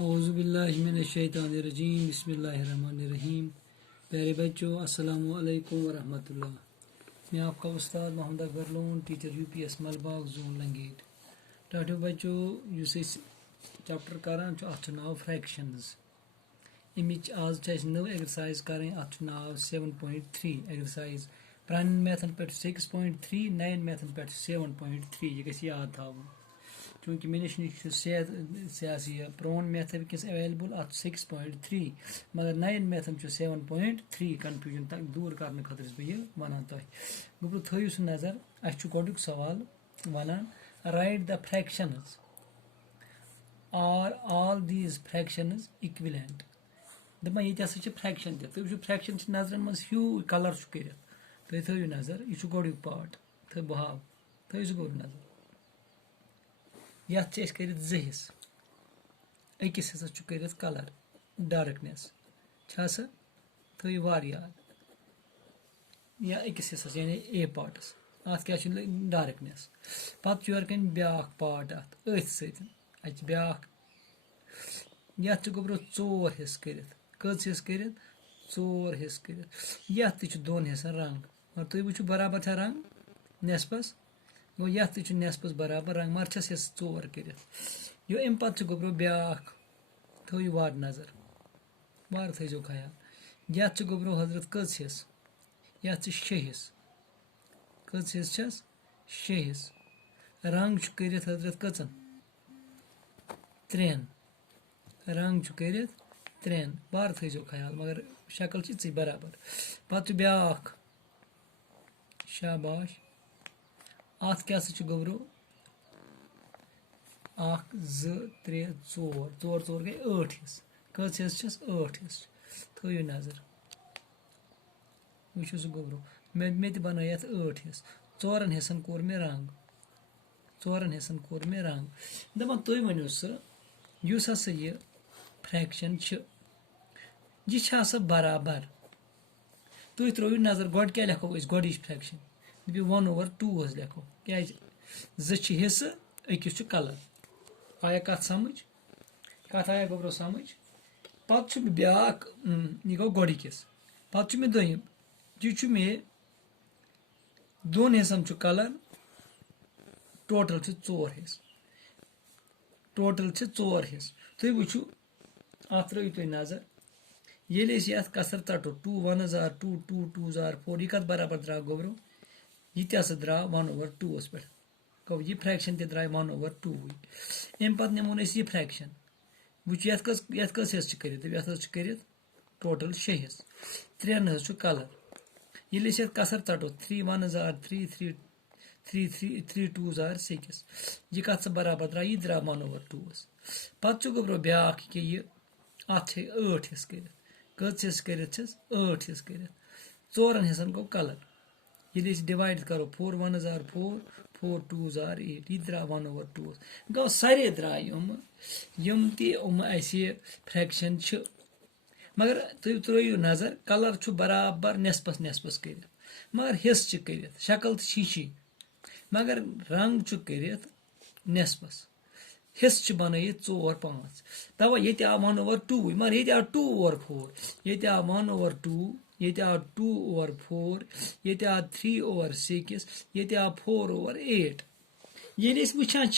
औज़ुबिल्लाहिमिनश्शैतानिर्रजीम बिस्मिल्लाहिर्रहमानिर्रहीम। प्यारे बच्चों, अस्सलाम वालेकुम वरहमतुल्लाह। मैं आपका उस्ताद Muhammad Akbar Lone, teacher UPS Malbagh zone Langate. टाठो बच्चों युस चैप्टर करान अत नाव फ्रैक्शंस। अमिच आज नव एक्सरसाइज करें अत नाव 7.3 एक्सरसाइज। प्रान मैथन पे 6.3, नयन मैथन पे 7.3 यह गि याद थवन चूँकि मे नश प्रोन मैथ वस अवेलेबल अत 6.3 मगर नयन मैथन 7.3 कन्फ्यूजन तक दूर करने खतर बह वन तुम गुब्रो थो सह नजर अस गोडुक सवाल one write the fractions are all these fractions equivalent दपान ये फ्रैक्शन तुम फ्रैक्शन नजर मज ह्यू कलर कर तुम थो नजर यह गोडुक पार्ट थो बह हाव थो गोड नजर यथ कर हिस्स अकिस हिस्सस कर कलर डार्कनेस सा थो वार याद या अकिस हिस्सस यानी ए पार्टस अत क्या डार्कनेस पत योर कन ब्या पार्ट अत ब्या गोब्रो 4 हिस्स कर कज हिस्स कर 4 हिस्स कर यथ दोन हिस्सन रंग मगर तुम वो बराबर रंग नेसपस गो यथ नेसपस बराबर रंग मगर छस हिस्स 4 कर यो अम पत गोब्रो ब्या थो वार नजर वार थो ख्याल यथ गोब्रो हजरत कज हिस्स यथ 6 हिस्स कज हिस्स 6 हिस्स रंग कर हजरत कचन 3 रंग कर 3 बार थो ख्याल मगर शक्ल ची बराबर पत ब्या शाबाश अत क्या गोब्रो 1 2 3 4 4 4 गई 8 हिस्स कज हिस्स 8 हिस्स थो नजर वो गोब्रो मे बन 8 हिस्स 4 हिस्सन कोर मे रंग 4 हिस्सन कोर मे रंग दपान तुम वनो सह युस हसा यह फ्रैक्शन यह बराबर तुम त्रो नजर गोड क्या लिखो गोडिच फ्रैक्शन 1/2 लिखो क्या हिस्स अकिस कलर आया कत समझ कत आया गोब्रो समझ पत ब्या यह गो गोडिकस पत मे दोम यह मे दोन हिस्सन कलर टोटल 4 हिस्स टोटल 4 हिस्स तुम वो अत त्रो तुम नजर ये कसर टटो 2 1 आर 2 2 2 आर 4 यह कत बराबर द्राव गोब्रो यह द्राव 1/2 पे गो यह फ्रैक्शन द्राव 1/2 अम पत नमो यह फ्रैक्शन वो यथ कस हिस्स कर टोटल 6 हिस्स 3 हिस्स कलर ये कसर टटो 3 1 आर 3 3 3 3 2 आर 6 यह कत बराबर द्राव यह द्राव 1/2 पत गोब्रो ब्या कि यह अत 8 हिस्स कर कज हिस्स कर 8 हिस्स कर 4 हिस्सन गो कलर ये डिवाइड करो 4 1 आर 4 4 2 आर 8 यह द्राव 1/2 गो सारे द्राय यम फ्रैक्शन मगर तुम त्रो नजर कलर बराबर नेसपस नेसपस कर मगर हिस्स कर शक्ल शी मगर रंग कर नेसपस हिस्स बन 4 5 तवे ये आव 1/2 मगर ये आव 2/4 ये आव 1/2 ये आव 2/4 ये आव 3/6 ये आव 4/8 ये वुचान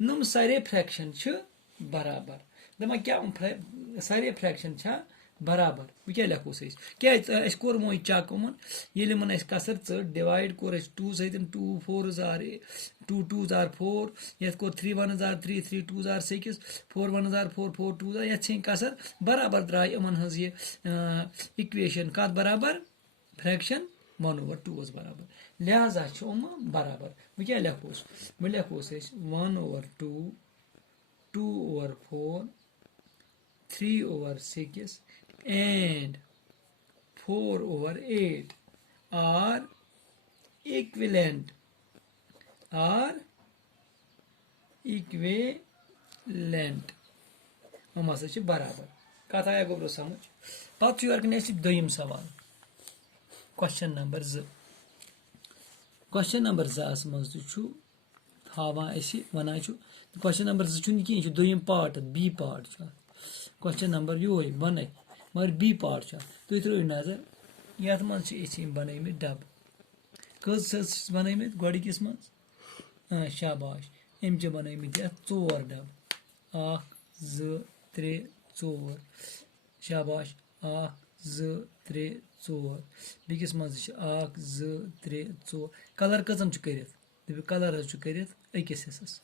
नम सारे फ्रैक्शन बराबर दपा क्या सारे फ्रैक्शन बराबर वो क्या लिखो क्या कोरमो चक ये कसर डिवाइड कोर 2 सत 2 4 आर 2 2 आर 4 ये कोर 3 1 आर 3 3 2 आर 6 4 1 आर 4 4 2 आर ये कसर बराबर द्राय इन ये इक्वेशन कत बराबर फ्रैक्शन 1/2 बराबर लिहाजा बराबर वो क्या लिखोस वो लिखोस 1/2 2/4 3/6 and 4/8 are equivalent हम हसा बराबर कत आया गोब्रो समझ पत दोयम सवाल क्वेश्चन नंबर 2 क्वेश्चन नंबर 2 मज हावान वन क्वेश्चन नंबर 2 कह दोयम part B part question number ये बन मगर बी पार्ट तुम त्रो नजर ये मं बन डब कस बन गोड़िकिस मं शाबाश अम बन 4 डब 1 2 3 4 शाबाश 1 2 3 4 बेकिस मं 1 2 3 4 कलर कम कर कलर कर अकिस हिस्सस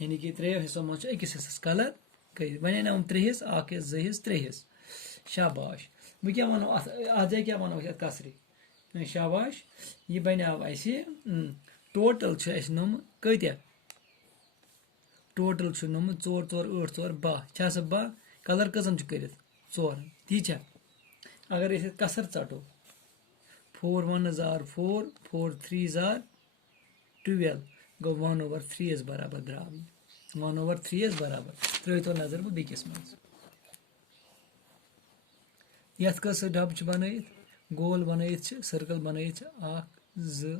यानी कि 3 हिस्सों मं अकिस हिस्सस कलर कर वन 3 हिस्स 1 हिस्स 2 हिस्स 3 हिस्स शाबाश वह क्या वनो अत क्या वनो कसरी शाबाश यह बनो टोटल नुम कत्या टोटल नुम 4 4 8 4 12 12 कलर कम कर 4 ती अगर कसर षटो 4 1 आर 4 4 3 आर 12 गो 1/3 बराबर द्राव 1/3 बराबर त्रो तो नजर बह बेकिस मं यथ कस डब बन गोल बन सर्कल बन 1 2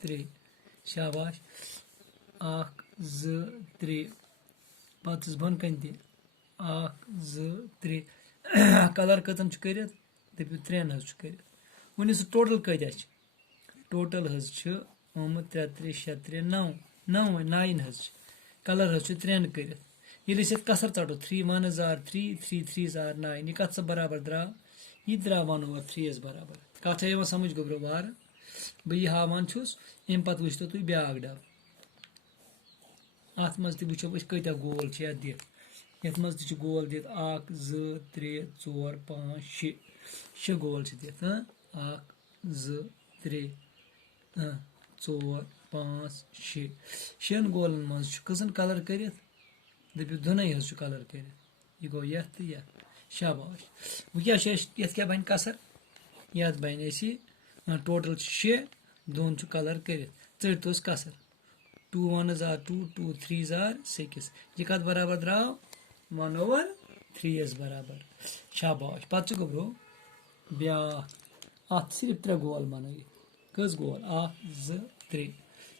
3 शाबाश 1 2 3 पत बन कन 1 2 3 कलर कम कर दपू 3 कर वन टोटल कत्या टोटल 3 3 6 3 9 9 कलर 3 कर ये कसर षटो 3 1 आर 3 3 3 आर 9 यह कत बराबर द्राव यह द्राव 1/3 बराबर कत समझ गोब्रो वार बह यह हावान अम पे वो तुम ब्या डब अत मं वो कत्या गोल दित ये मं गोल दित 1 2 3 4 5 6 6 गोल दित 1 2 3 4 5 6 6 गोलन मं कसन कलर कर दपू दोनों कलर कर यह गो ये तो ये शाबाश वो क्या बन कसर ये बन टोटल 6 दोन कलर कर चोस कसर 2 1 आर 2 2 3 आर 6 यह कत बराबर द्राव 1/3 बराबर शाबाश पत गोब्रो ब्या अत सिर्फ 3 गोल बन कस गोल 1 2 3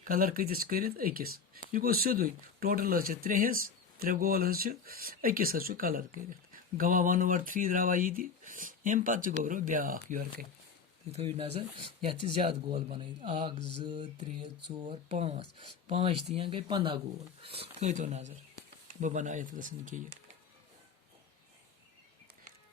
कलर कतिस कर अकिस यह गो सोदुई टोटल 3 हिस्स 3 गोल अकिस कलर कर गवा 1/3 द्रावा ये अम पे गोब्रो ब्या योर कन थो नजर ये ज्यादा गोल बन 1 2 3 4 5 5 तीन गई 15 गोल थो नजर बह बना ये कि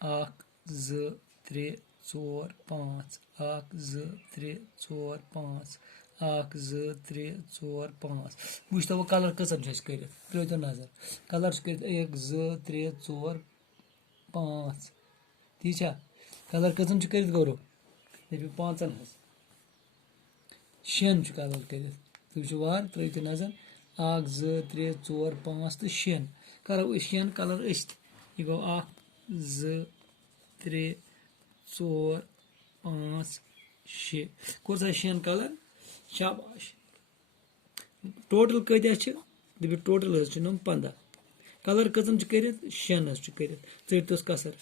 1 2 3 4 5 1 2 3 4 5 1 2 3 4 5 वो तो कलर कम कर त्रो तो नजर कलर कर 1 2 3 4 5 ती कलर कम कर गोरो दपू 5 6 कलर कर तुम वार त्रो तो नजर 1 2 3 4 5 तो 6 करो 6 कलर यह गो 1 2 3 4 5 6 कोर 6 कलर शाबाश टोटल कत्या दपू टोटल नुम 15 कलर कम कर 6 कर चोस कसर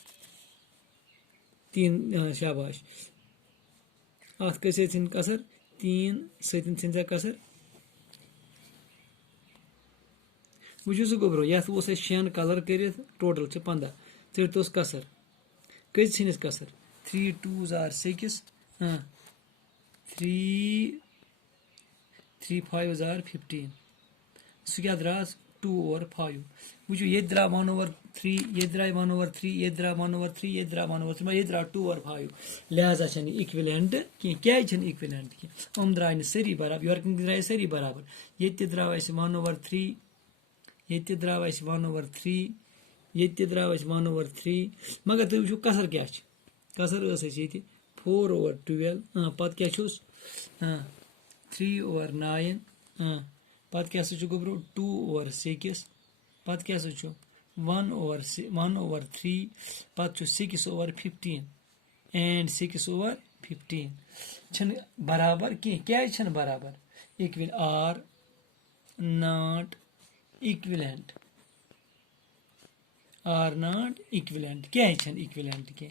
3 शाबाश अत कस कसर 3 सत्या कसर वो गोब्रो ये 6 कलर कर टोटल 15 चोस कसर कस कसर 3 2 आर 6 3 3 5 आर 15 सह क्या द्रास 2/5 वो ये द्राव 1/3 ये द्राव 1/3 ये द्राव 1/3 ये द्राव 1/3 ये द्राव 2/5 लिहाजा इक्विलेंट क्या इक्विलेंट कम द्राय सारी बराबर योर द्राय सारी बराबर ये द्राव 1/3 ये द्राव 1/3 ये द्राव 1/3 मगर तुम वो कसर क्या कसर 4/12 पत क्या 3/9 पत क्या गोब्रो 2/6 पत क्या 1/3 पत 6/15 एंड 6/15 छन बराबर क्या छन बराबर equal or not equivalent or not equivalent क्या छन इक्विलेंट क्या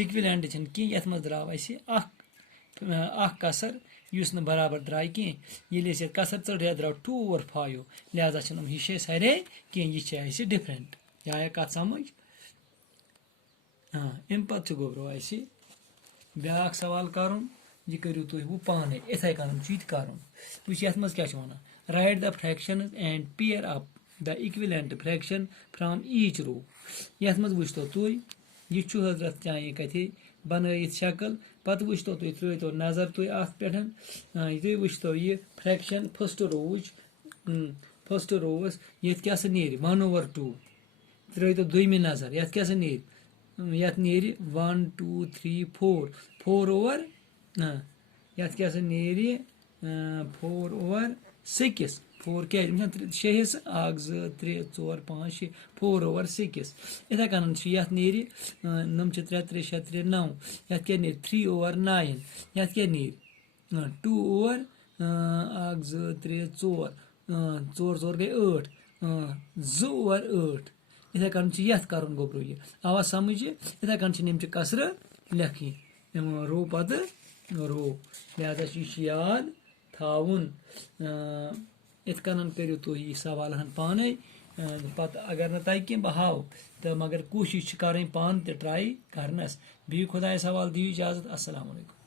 इक्विलेंट छन कि यथ मज द्राव अख कसर युस न बराबर द्राय कह कसर चढ़ द्राव 2/5 लिहाजा हिशे सारे कह यह डिफरेंट यह आया कत समझ हाँ अम पे गोब्रो अस ब्या सवाल कर यह करू तुम वो पाने इथे कन कर ये मज क्या one write the fraction and pair up the equivalent fraction from each row ये मज वो तुम यह हजरत चाहे कथे बन शक्ल पत वो तुम त्रो नजर तुम अत पे तुम वो यह फ्रैक्शन फर्स्ट रोवस ये क्या नी 1/2 त्रो दुमे नजर ये क्या नी यत नीर 1 2 3 4 ये क्या नीर 4/6 4 क्या 6 हिस्स 1 2 3 4 5 6 4/6 इथे कन ये नीर 9 3 3 6 3 9 ये क्या नीर 3/9 ये क्या नीर 2/1 2 3 4 4 4 गई 8 2/8 इथे कन यथ कर गोब्रो यह आवा समझ इथे कन नम कसर लिख रो पत रो लिहाजा याद थावन इत कन करो तुम यह सवाल पाने पत अगर न तक बह हाव तो मगर कोशिश कर पान ट्राई करनस बी खुदा सवाल दी इजाजत अस्सलाम वालेकुम।